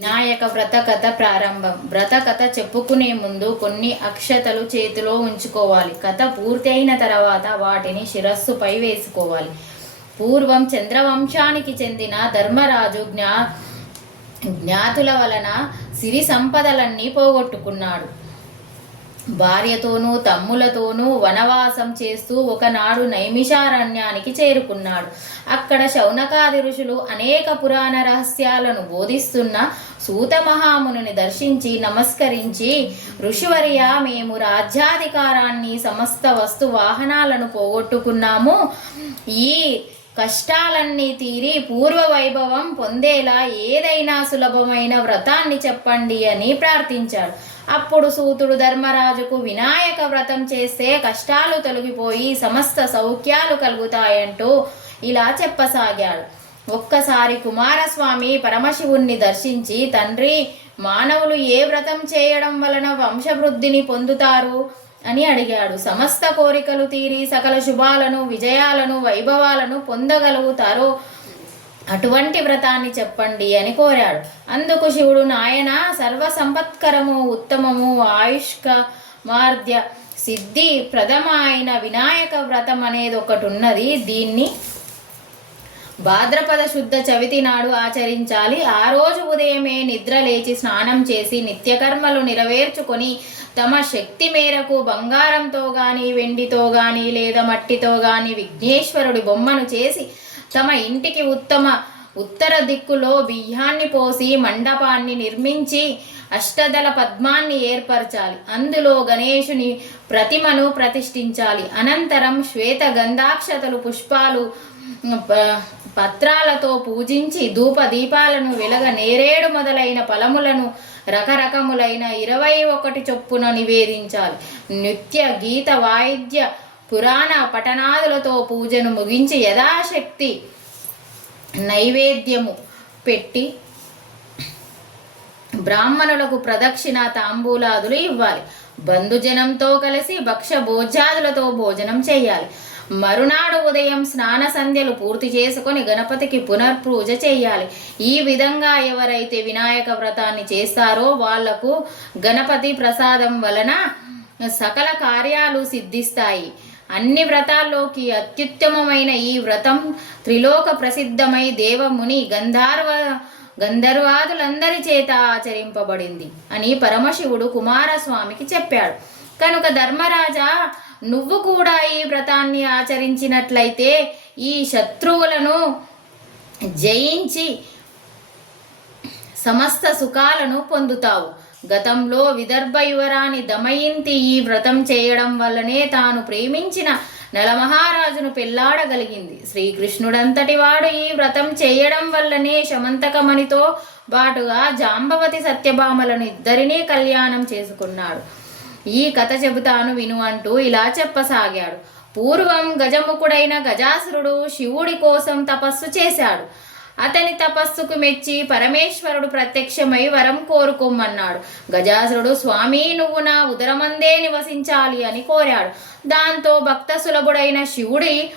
వినాయక వ్రత కథ ప్రారంభం. వ్రత కథ చెప్పుకునే ముందు కొన్ని అక్షతలు చేతిలో ఉంచుకోవాలి. కథ పూర్తి అయిన తర్వాత వాటిని శిరస్సుపై వేసుకోవాలి. పూర్వం చంద్రవంశానికి చెందిన ధర్మరాజు జ్ఞా జ్ఞాతుల వలన సిరి సంపదలన్నీ పోగొట్టుకున్నాడు. భార్యతోనూ తమ్ములతోనూ వనవాసం చేస్తూ ఒకనాడు నైమిషారణ్యానికి చేరుకున్నాడు. అక్కడ శౌనకాది ఋషులు అనేక పురాణ రహస్యాలను బోధిస్తున్న సూత మహామునిని దర్శించి నమస్కరించి ఋషివర్య మేము రాజ్యాధికారాన్ని సమస్త వస్తు వాహనాలను పోగొట్టుకున్నాము. ఈ కష్టాలన్నీ తీరి పూర్వ వైభవం పొందేలా ఏదైనా సులభమైన వ్రతాన్ని చెప్పండి అని ప్రార్థించాడు. అప్పుడు సూతుడు ధర్మరాజుకు వినాయక వ్రతం చేస్తే కష్టాలు తొలగిపోయి సమస్త సౌఖ్యాలు కలుగుతాయంటూ ఇలా చెప్పసాగాడు. ఒక్కసారి కుమారస్వామి పరమశివుణ్ణి దర్శించి తండ్రి మానవులు ఏ వ్రతం చేయడం వలన వంశవృద్ధిని పొందుతారు? అని అడిగాడు. సమస్త కోరికలు తీరి సకల శుభాలను విజయాలను వైభవాలను పొందగలుగుతారో. అటువంటి వ్రతాన్ని చెప్పండి అని కోరాడు. అందుకు శివుడు నాయన సర్వసంపత్కరము ఉత్తమము ఆయుష్క మార్ధ్య సిద్ధి ప్రథమ అయిన వినాయక వ్రతం అనేది ఒకటి ఉన్నది. దీన్ని భాద్రపద శుద్ధ చవితి నాడు ఆచరించాలి. ఆ రోజు ఉదయమే నిద్ర లేచి స్నానం చేసి నిత్యకర్మలు నెరవేర్చుకొని తమ శక్తి మేరకు బంగారంతో గాని వెండితో గాని లేదా మట్టితో గాని విఘ్నేశ్వరుడి బొమ్మను చేసి తమ ఇంటికి ఉత్తమ ఉత్తర దిక్కులో బియ్యాన్ని పోసి మండపాన్ని నిర్మించి అష్టదళ పద్మాన్ని ఏర్పరచాలి. అందులో గణేషుని ప్రతిమను ప్రతిష్ఠించాలి. అనంతరం శ్వేత గంధాక్షతలు పుష్పాలు ప- పత్రాలతో పూజించి ధూప దీపాలను వెలగ నేరేడు మొదలైన ఫలములను రకరకములైన ఇరవై ఒకటి చొప్పున నివేదించాలి. నృత్య గీత వాయిద్య పురాణ పఠనాదులతో పూజను ముగించి యథాశక్తి నైవేద్యము పెట్టి బ్రాహ్మణులకు ప్రదక్షిణ తాంబూలాదులు ఇవ్వాలి. బంధుజనంతో కలిసి భక్ష భోజ్యాదులతో భోజనం చేయాలి. మరునాడు ఉదయం స్నాన సంధ్యలు పూర్తి చేసుకొని గణపతికి పునర్పూజ చేయాలి. ఈ విధంగా ఎవరైతే వినాయక వ్రతాన్ని చేస్తారో వాళ్ళకు గణపతి ప్రసాదం వలన సకల కార్యాలు సిద్ధిస్తాయి. అన్ని వ్రతాల్లోకి అత్యుత్తమమైన ఈ వ్రతం త్రిలోక ప్రసిద్ధమై దేవముని గంధర్వ గంధర్వాదులందరి చేత ఆచరింపబడింది అని పరమశివుడు కుమారస్వామికి చెప్పాడు. కనుక ధర్మరాజా నువ్వు కూడా ఈ వ్రతాన్ని ఆచరించినట్లయితే ఈ శత్రువులను జయించి సమస్త సుఖాలను పొందుతావు. గతంలో విదర్భ యువరాణి దమయంతి ఈ వ్రతం చేయడం వల్లనే తాను ప్రేమించిన నలమహారాజును పెళ్ళాడగలిగింది. శ్రీకృష్ణుడంతటి వాడు ఈ వ్రతం చేయడం వల్లనే శమంతకమణితో బాటుగా జాంబవతి సత్యభామలను ఇద్దరినీ కళ్యాణం చేసుకున్నాడు. ఈ కథ చెబుతాను విను అంటూ ఇలా చెప్పసాగాడు. పూర్వం గజముఖుడైన గజాసురుడు శివుడి కోసం తపస్సు చేశాడు. అతని తపస్సుకు మెచ్చి పరమేశ్వరుడు ప్రత్యక్షమై వరం కోరుకోమన్నాడు. గజాసురుడు స్వామి నువ్వు నా ఉదరమందే నివసించాలి అని కోరాడు. దాంతో భక్త సులభుడైన శివుడి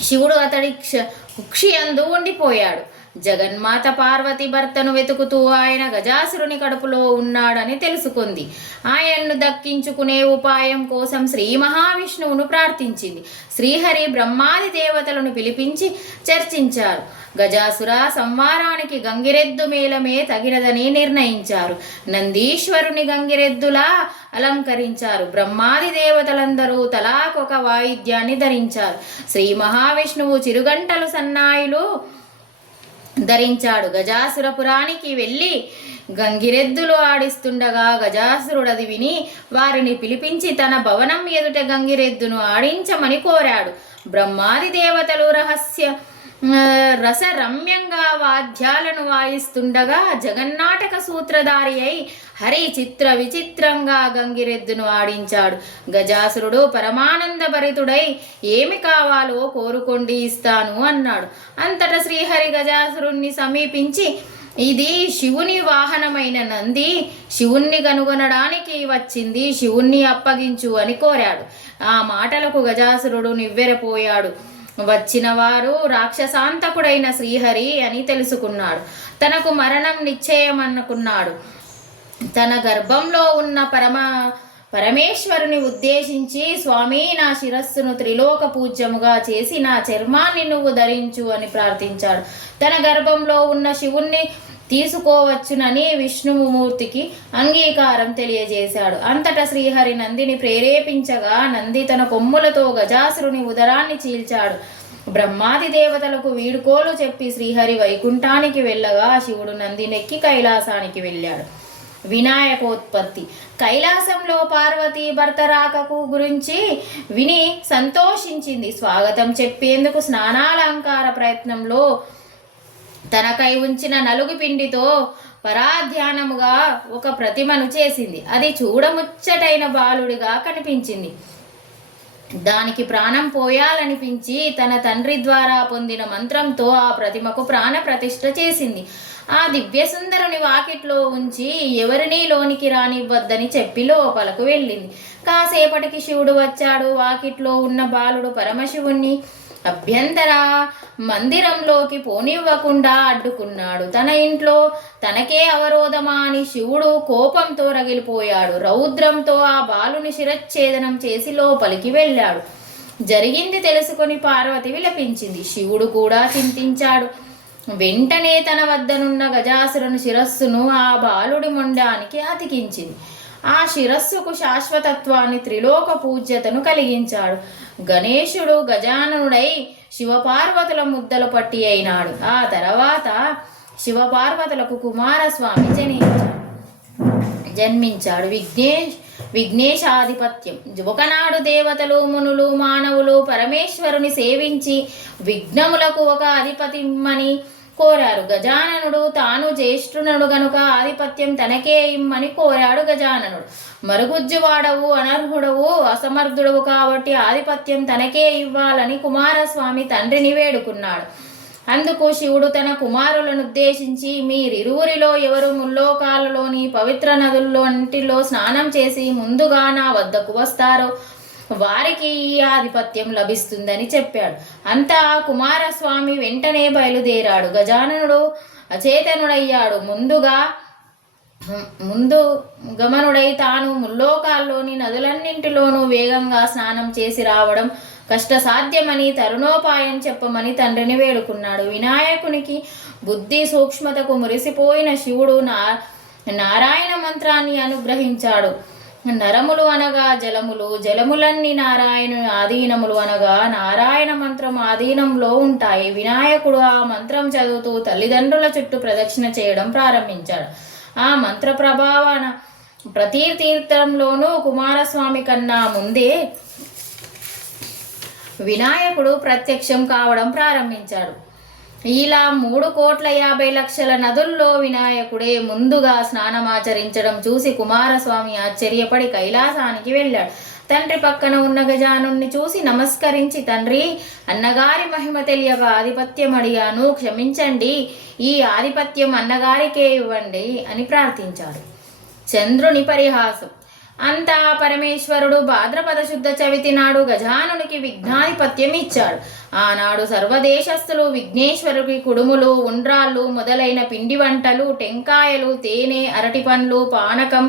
శివుడు అతడి క్ష కుక్షి అందు ఉండిపోయాడు. జగన్మాత పార్వతి భర్తను వెతుకుతూ ఆయన గజాసురుని కడుపులో ఉన్నాడని తెలుసుకుంది. ఆయన్ను దక్కించుకునే ఉపాయం కోసం శ్రీ మహావిష్ణువును ప్రార్థించింది. శ్రీహరి బ్రహ్మాది దేవతలను పిలిపించి చర్చించారు. గజాసుర సంవారానికి గంగిరెద్దు మేళమే తగినదని నిర్ణయించారు. నందీశ్వరుని గంగిరెద్దులా అలంకరించారు. బ్రహ్మాది దేవతలందరూ తలాకొక వాయిద్యాన్ని ధరించారు. శ్రీ మహావిష్ణువు చిరుగంటలు సన్నాయిలు ధరించాడు. గజాసురపురానికి వెళ్ళి గంగిరెద్దులు ఆడిస్తుండగా గజాసురుడది విని వారిని పిలిపించి తన భవనం ఎదుట గంగిరెద్దును ఆడించమని కోరాడు. బ్రహ్మాది దేవతలు రహస్య రసరమ్యంగా వాద్యాలను వాయిస్తుండగా జగన్నాటక సూత్రధారి అయి హరి చిత్ర విచిత్రంగా గంగిరెద్దును ఆడించాడు. గజాసురుడు పరమానంద భరితుడై ఏమి కావాలో కోరుకోండి ఇస్తాను అన్నాడు. అంతటా శ్రీహరి గజాసురుణ్ణి సమీపించి ఇది శివుని వాహనమైన నంది శివుణ్ణి కనుగొనడానికి వచ్చింది శివుణ్ణి అప్పగించు అని కోరాడు. ఆ మాటలకు గజాసురుడు నివ్వెరపోయాడు. వచ్చిన వారు రాక్షసాంతకుడైన శ్రీహరి అని తెలుసుకున్నాడు. తనకు మరణం నిశ్చయమనుకున్నాడు. తన గర్భంలో ఉన్న పరమ పరమేశ్వరుని ఉద్దేశించి స్వామి నా శిరస్సును త్రిలోక పూజ్యముగా చేసి నా చర్మాన్ని నువ్వు ధరించు అని ప్రార్థించాడు. తన గర్భంలో ఉన్న శివుణ్ణి తీసుకోవచ్చునని విష్ణుమూర్తికి అంగీకారం తెలియజేశాడు. అంతటా శ్రీహరి నందిని ప్రేరేపించగా నంది తన కొమ్ములతో గజాసురుని ఉదరాన్ని చీల్చాడు. బ్రహ్మాది దేవతలకు వీడుకోలు చెప్పి శ్రీహరి వైకుంఠానికి వెళ్ళగా శివుడు నందినెక్కి కైలాసానికి వెళ్ళాడు. వినాయకోత్పత్తి. కైలాసంలో పార్వతి భర్త రాకకు గురించి విని సంతోషించింది. స్వాగతం చెప్పేందుకు స్నానాలంకార ప్రయత్నంలో తనకై ఉంచిన నలుగు పిండితో పరాధ్యానముగా ఒక ప్రతిమను చేసింది. అది చూడముచ్చటైన బాలుడిగా కనిపించింది. దానికి ప్రాణం పోయాలనిపించి తన తండ్రి ద్వారా పొందిన మంత్రంతో ఆ ప్రతిమకు ప్రాణ ప్రతిష్ఠ చేసింది. ఆ దివ్యసుందరుని వాకిట్లో ఉంచి ఎవరిని లోనికి రానివ్వద్దని చెప్పి లోపలకు వెళ్ళింది. కాసేపటికి శివుడు వచ్చాడు. వాకిట్లో ఉన్న బాలుడు పరమశివుణ్ణి అభ్యంతర మందిరంలోకి పోనివ్వకుండా అడ్డుకున్నాడు. తన ఇంట్లో తనకే అవరోధమా అని శివుడు కోపంతో రగిలిపోయాడు రౌద్రంతో ఆ బాలుని శిరచ్ఛేదనం చేసి లోపలికి వెళ్ళాడు. జరిగింది తెలుసుకొని పార్వతి విలపించింది. శివుడు కూడా చింతించాడు. వెంటనే తన వద్దనున్న గజాసురుని శిరస్సును ఆ బాలుడి మొండానికి అతికించింది. ఆ శిరస్సుకు శాశ్వతత్వాన్ని త్రిలోక పూజ్యతను కలిగించాడు. గణేశుడు గజాననుడై శివపార్వతుల ముద్దలు పట్టి అయినాడు. ఆ తర్వాత శివపార్వతులకు కుమారస్వామి జనించాడు. జన్మించాడు విఘ్నేష్ విఘ్నేశాధిపత్యం. ఒకనాడు దేవతలు మునులు మానవులు పరమేశ్వరుని సేవించి విఘ్నములకు ఒక అధిపతిమ్మని కోరారు. గజాననుడు తాను జ్యేష్ఠునడు గనుక ఆధిపత్యం తనకే ఇమ్మని కోరాడు గజాననుడు. మరుగుజ్జువాడవు అనర్హుడవు అసమర్థుడవు కాబట్టి ఆధిపత్యం తనకే ఇవ్వాలని కుమారస్వామి తండ్రిని వేడుకున్నాడు. అందుకు శివుడు తన కుమారులను ఉద్దేశించి మీరిరువురిలో ఎవరు ముల్లోకాలలోని పవిత్ర నదుల్లోంటిలో స్నానం చేసి ముందుగా నా వద్దకు వస్తారో వారికి ఈ ఆధిపత్యం లభిస్తుందని చెప్పాడు. అంతా కుమారస్వామి వెంటనే బయలుదేరాడు. గజాననుడు అచేతనుడయ్యాడు. ముందుగా ముందు గమనుడై తాను ముల్లోకాల్లోని నదులన్నింటిలోనూ వేగంగా స్నానం చేసి రావడం కష్టసాధ్యమని తరుణోపాయం చెప్పమని తండ్రిని వేడుకున్నాడు. వినాయకునికి బుద్ధి సూక్ష్మతకు మురిసిపోయిన శివుడు నా నారాయణ మంత్రాన్ని అనుగ్రహించాడు. నరములు అనగా జలములు జలములన్నీ నారాయణ ఆధీనములు అనగా నారాయణ మంత్రం ఆధీనంలో ఉంటాయి. వినాయకుడు ఆ మంత్రం చదువుతూ తల్లిదండ్రుల చుట్టూ ప్రదక్షిణ చేయడం ప్రారంభించాడు. ఆ మంత్ర ప్రభావాన ప్రతి తీర్థంలోనూ కుమారస్వామి కన్నా ముందే వినాయకుడు ప్రత్యక్షం కావడం ప్రారంభించాడు. ఇలా మూడు కోట్ల యాభై లక్షల నదుల్లో వినాయకుడే ముందుగా స్నానమాచరించడం చూసి కుమారస్వామి ఆశ్చర్యపడి కైలాసానికి వెళ్ళాడు. తండ్రి పక్కన ఉన్న గజానుణ్ణి చూసి నమస్కరించి తండ్రి అన్నగారి మహిమ తెలియక ఆధిపత్యం అడిగాను. క్షమించండి. ఈ ఆధిపత్యం అన్నగారికే ఇవ్వండి అని ప్రార్థించారు చంద్రుని పరిహాసం. అంతా పరమేశ్వరుడు భాద్రపద శుద్ధ చవితి నాడు గజానునికి విఘ్నాధిపత్యం ఇచ్చాడు ఆనాడు సర్వదేశస్థులు విఘ్నేశ్వరుడికి కుడుములు ఉండ్రాళ్ళు మొదలైన పిండి వంటలు టెంకాయలు తేనె అరటి పండ్లు పానకం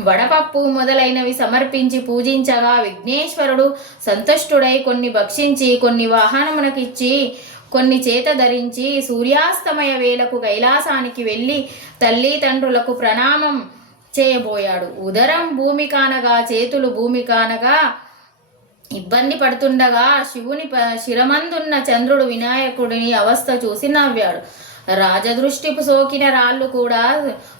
వడపప్పు మొదలైనవి సమర్పించి పూజించగా విఘ్నేశ్వరుడు సంతుష్టుడై కొన్ని భక్షించి కొన్ని వాహనమునకిచ్చి కొన్ని చేత ధరించి సూర్యాస్తమయ వేళకు కైలాసానికి వెళ్ళి తల్లి తండ్రులకు ప్రణామం చేయబోయాడు ఉదరం భూమి కానగా చేతులు భూమి కానగా ఇబ్బంది పడుతుండగా శివుని శిరమందున్న చంద్రుడు వినాయకుడిని అవస్థ చూసి నవ్వాడు. రాజదృష్టిపు సోకిన రాళ్ళు కూడా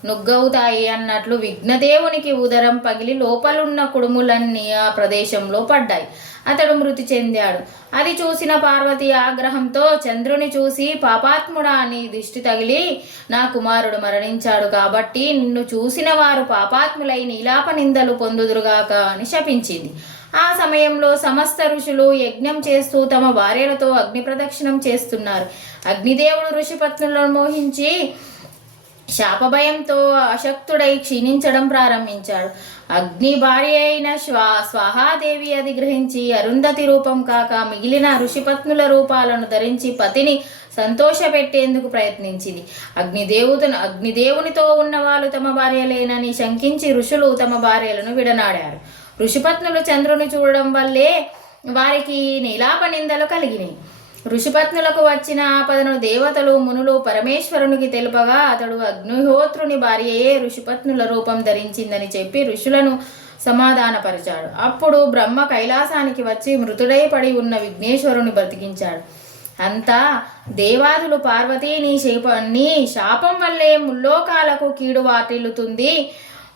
నుగ్గవుతాయి అన్నట్లు విఘ్నదేవునికి ఉదరం పగిలి లోపలున్న కుడుములన్నీ ఆ ప్రదేశంలో పడ్డాయి. అతడు మృతి చెందాడు. అది చూసిన పార్వతి ఆగ్రహంతో చంద్రుని చూసి పాపాత్ముడా అని దిష్టి తగిలి నా కుమారుడు మరణించాడు కాబట్టి నిన్ను చూసిన వారు పాపాత్ములై నీలాప నిందలు పొందుదురుగాక అని శపించింది. ఆ సమయంలో సమస్త ఋషులు యజ్ఞం చేస్తూ తమ భార్యలతో అగ్ని ప్రదక్షిణం చేస్తున్నారు. అగ్నిదేవుడు ఋషిపత్నులను మోహించి శాపభయంతో అశక్తుడై క్షీణించడం ప్రారంభించాడు. అగ్ని భార్య అయిన స్వా స్వాహాదేవి అది గ్రహించి అరుంధతి రూపం కాక మిగిలిన ఋషిపత్నుల రూపాలను ధరించి పతిని సంతోషపెట్టేందుకు ప్రయత్నించింది. అగ్నిదేవుతను అగ్నిదేవునితో ఉన్నవాళ్ళు తమ భార్యలేనని శంకించి ఋషులు తమ భార్యలను విడనాడారు. ఋషిపత్నులు చంద్రుని చూడడం వల్లే వారికి నీలాప నిందలు కలిగినాయి. ఋషిపత్నులకు వచ్చిన ఆపదను దేవతలు మునులు పరమేశ్వరునికి తెలుపగా అతడు అగ్నిహోత్రుని భార్యయే ఋషిపత్నుల రూపం ధరించిందని చెప్పి ఋషులను సమాధానపరిచాడు. అప్పుడు బ్రహ్మ కైలాసానికి వచ్చి మృతుడై పడి ఉన్న విఘ్నేశ్వరుని బ్రతికించాడు. అంతా దేవాదులు పార్వతీని శాప నీ శాపం వల్లే ముల్లోకాలకు కీడు వాటిల్లుతుంది.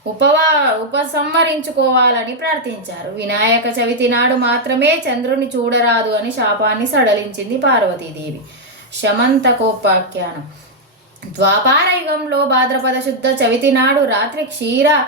ఉపవా ఉపసంహరించుకోవాలని ప్రార్థించారు. వినాయక చవితి నాడు మాత్రమే చంద్రుని చూడరాదు అని శాపాన్ని సడలించింది పార్వతీదేవి. శమంతకోపాఖ్యానం ద్వాపార యుగంలో భాద్రపద శుద్ధ చవితి నాడు రాత్రి క్షీర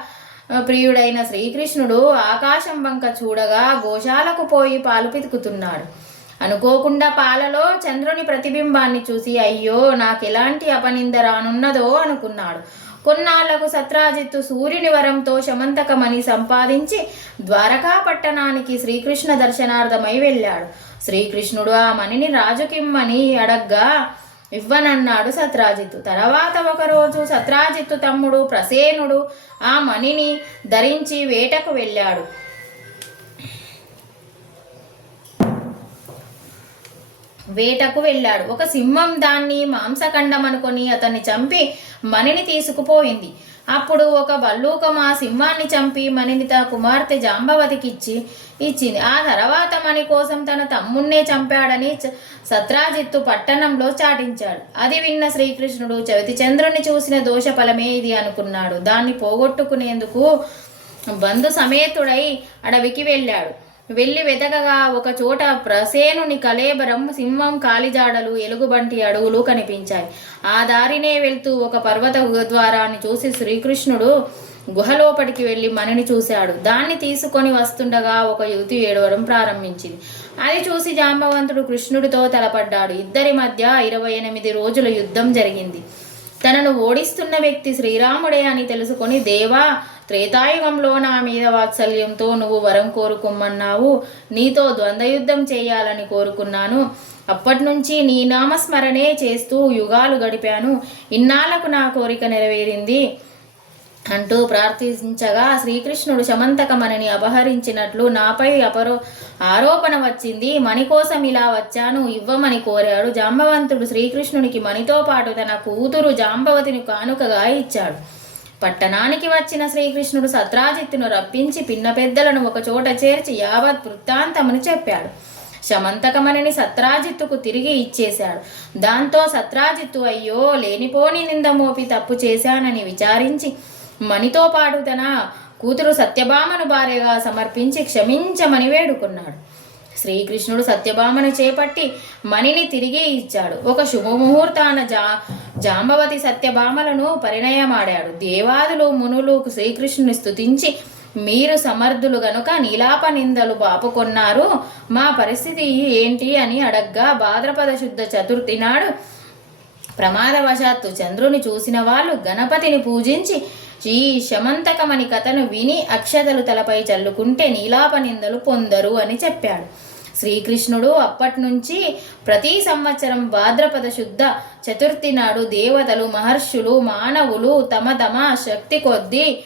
ప్రియుడైన శ్రీకృష్ణుడు ఆకాశం వంక చూడగా గోశాలకు పోయి పాలు పితుకుతున్నాడు. అనుకోకుండా పాలలో చంద్రుని ప్రతిబింబాన్ని చూసి అయ్యో నాకు ఎలాంటి అపనింద రానున్నదో అనుకున్నాడు. కొన్నాళ్ళకు సత్రాజిత్తు సూర్యుని వరంతో శమంతకమని సంపాదించి ద్వారకా పట్టణానికి శ్రీకృష్ణ దర్శనార్థమై వెళ్ళాడు. శ్రీకృష్ణుడు ఆ మణిని రాజుకిమ్మని అడగ్గా ఇవ్వనన్నాడు సత్రాజిత్తు. తర్వాత ఒకరోజు సత్రాజిత్తు తమ్ముడు ప్రసేనుడు ఆ మణిని ధరించి వేటకు వెళ్ళాడు. వేటకు వెళ్ళాడు. ఒక సింహం దాన్ని మాంసఖండం అనుకొని అతన్ని చంపి మణిని తీసుకుపోయింది. అప్పుడు ఒక బల్లూకం ఆ సింహాన్ని చంపి మణిని తన కుమార్తె జాంబవతికిచ్చి ఇచ్చింది. ఆ తర్వాత మణి కోసం తన తమ్ముణ్ణే చంపాడని సత్రాజిత్తు పట్టణంలో చాటించాడు. అది విన్న శ్రీకృష్ణుడు చవితి చంద్రుని చూసిన దోషఫలమే ఇది అనుకున్నాడు. దాన్ని పోగొట్టుకునేందుకు బంధు సమేతుడై అడవికి వెళ్ళాడు. వెళ్ళి వెతకగా ఒక చోట ప్రసేనుని కలేబరం సింహం కాలిజాడలు ఎలుగుబంటి అడుగులు కనిపించాయి. ఆ దారినే వెళ్తూ ఒక పర్వత ద్వారాన్ని చూసి శ్రీకృష్ణుడు గుహలోపటికి వెళ్ళి మణిని చూశాడు. దాన్ని తీసుకొని వస్తుండగా ఒక యువతి ఏడవడం ప్రారంభించింది. అది చూసి జాంబవంతుడు కృష్ణుడితో తలపడ్డాడు. ఇద్దరి మధ్య ఇరవై ఎనిమిది రోజుల యుద్ధం జరిగింది. తనను ఓడిస్తున్న వ్యక్తి శ్రీరాముడే అని తెలుసుకొని దేవా త్రేతాయుగంలో నా మీద వాత్సల్యంతో నువ్వు వరం కోరుకోమన్నావు. నీతో ద్వంద్వయుద్ధం చేయాలని కోరుకున్నాను. అప్పటి నుంచి నీ నామస్మరణే చేస్తూ యుగాలు గడిపాను. ఇన్నాళ్ళకు నా కోరిక నెరవేరింది. అంటూ ప్రార్థించగా శ్రీకృష్ణుడు శమంతకమణిని అపహరించినట్లు నాపై అపరో ఆరోపణ వచ్చింది. మణి కోసం ఇలా వచ్చాను ఇవ్వమని కోరాడు. జాంబవంతుడు శ్రీకృష్ణునికి మణితో పాటు తన కూతురు జాంబవతిని కానుకగా ఇచ్చాడు. పట్టణానికి వచ్చిన శ్రీకృష్ణుడు సత్రాజిత్తును రప్పించి పిన్న పెద్దలను ఒకచోట చేర్చి యావత్ వృత్తాంతమును చెప్పాడు. శమంతకమణిని సత్రాజిత్తుకు తిరిగి ఇచ్చేశాడు. దాంతో సత్రాజిత్తు అయ్యో లేనిపోని నింద మోపి తప్పు చేశానని విచారించి మణితో పాటు తన కూతురు సత్యభామను భార్యగా సమర్పించి క్షమించమని వేడుకున్నాడు. శ్రీకృష్ణుడు సత్యభామను చేపట్టి మణిని తిరిగి ఇచ్చాడు. ఒక శుభముహూర్తాన జా జాంబవతి సత్యభామలను పరిణయమాడాడు. దేవాదులు మునులు శ్రీకృష్ణుని స్థుతించి మీరు సమర్థులు గనుక నీలాప నిందలు బాపుకొన్నారు. మా పరిస్థితి ఏంటి అని అడగ్గా భాద్రపద శుద్ధ చతుర్థి నాడు ప్రమాదవశాత్తు చంద్రుని చూసిన వాళ్ళు గణపతిని పూజించి ఈ శమంతకమని కథను విని అక్షతలు తలపై చల్లుకుంటే నీలాప నిందలు పొందరు అని చెప్పాడు. శ్రీకృష్ణుడు అప్పటి నుంచి ప్రతి సంవత్సరం భాద్రపద శుద్ధ చతుర్థి నాడు దేవతలు మహర్షులు మానవులు తమ తమ శక్తి కొద్దీ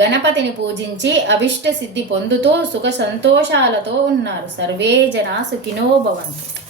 గణపతిని పూజించి అభిష్ట సిద్ధి పొందుతూ సుఖ సంతోషాలతో ఉన్నారు. సర్వే జనా సుఖినో భవంతు.